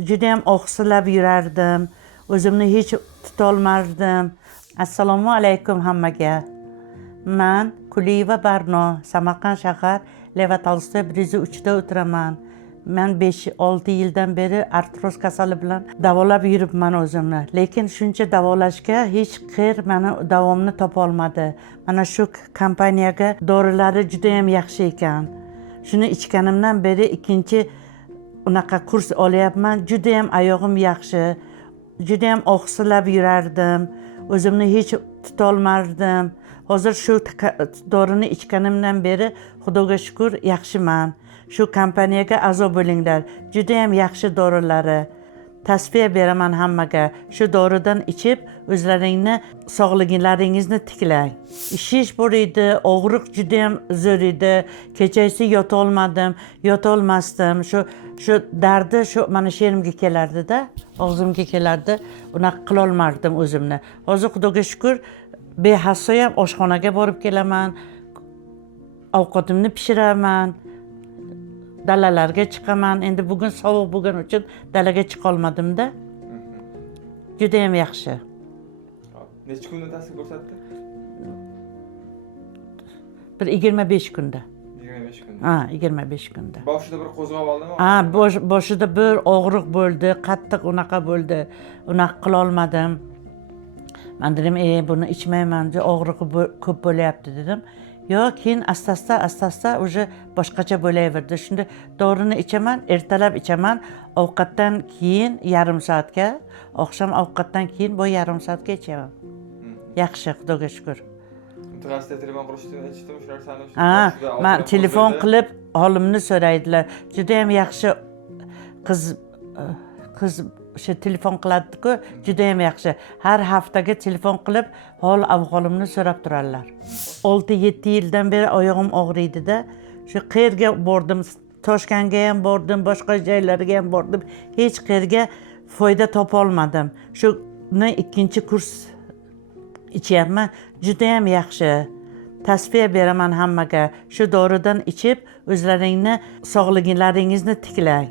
judayam oqsilab yurardim. O'zimni hech tutolmardim. Assalomu alaykum hammaga. Men Kuliyeva Barno, Samarqand shahar Leva Tolstoy 103 da o'tiraman. Men 5-6 yildan beri artroz kasali bilan davolab yuribman o'zimni. Lekin shuncha davolashga hech qir meni davomni topa olmadi. Mana shu kompaniyaga dorilari juda ham yaxshi ekan. Shuni ichganimdan beri ikkinchi unaqa kurs olyapman. Juda ham oyog'im yaxshi. Juda ham oqsilab yurardim. O'zimni hech tutolmardim. Hozir shu dorini ichganimdan beri Xudoga shukr yaxshiman. Shu kompaniyaga a'zo bo'linglar. Juda ham yaxshi dorilari. Tavsiya beraman hammaga. Shu doridan ichib o'zlaringni sog'ligingizni tiklang. Ishish bor edi, og'riq juda ham zo'r edi. Kechasi yota olmadim, yota olmasdim. Shu dardi shu mana shu yerimga kelardi-da, og'zimga kelardi. Unaqa qila olmardim o'zimni. Hozir Xudoga shukr behasso ham oshxonaga borib kelaman. Ovqatimni pishiraman. Dalalarga chiqaman. Endi bugun sovuq bo'lgani uchun dalaga chiqa olmadim-da. Juda ham yaxshi. Necha kunda ta'sir ko'rsatdi? Bir 25 kunda. 25 kunda. Ha, 25 kunda. Boshida bir qo'zg'ab oldimi? Ha, boshida bir og'riq bo'ldi, qattiq unaqa bo'ldi. Unaqa qila olmadim. Men dedim, buni ichmayman, og'riqi ko'p bo'lyapti dedim. Yo, keyin asta-asta уже boshqacha bo'laverdi. Shunda dorini ichaman, ertalab ichaman, ovqatdan keyin yarim soatga, oqshom ovqatdan keyin bu yarim soatga ichaman. Yaxshi, Xudoga shukr. Mutaxassisga telefon qilishdi, aytishdimi shular sani? Ha, men telefon qilib holimni so'raydilar. Juda ham yaxshi qiz o'sha telefon qiladi-ku, juda ham yaxshi. Har haftaga telefon qilib hol ahvolimni so'rab turarlar. 6-7 yildan beri oyog'im og'riydi-da. Shu qayerga bordim, Toshkentga ham bordim, boshqa joylarga ham bordim. Hech qayerga foyda topa olmadim. Shuni ikkinchi kurs ichyapman. Juda ham yaxshi. Tavsiya beraman hammaga. Shu doridan ichib o'zlaringni sog'ligingizni tiklang.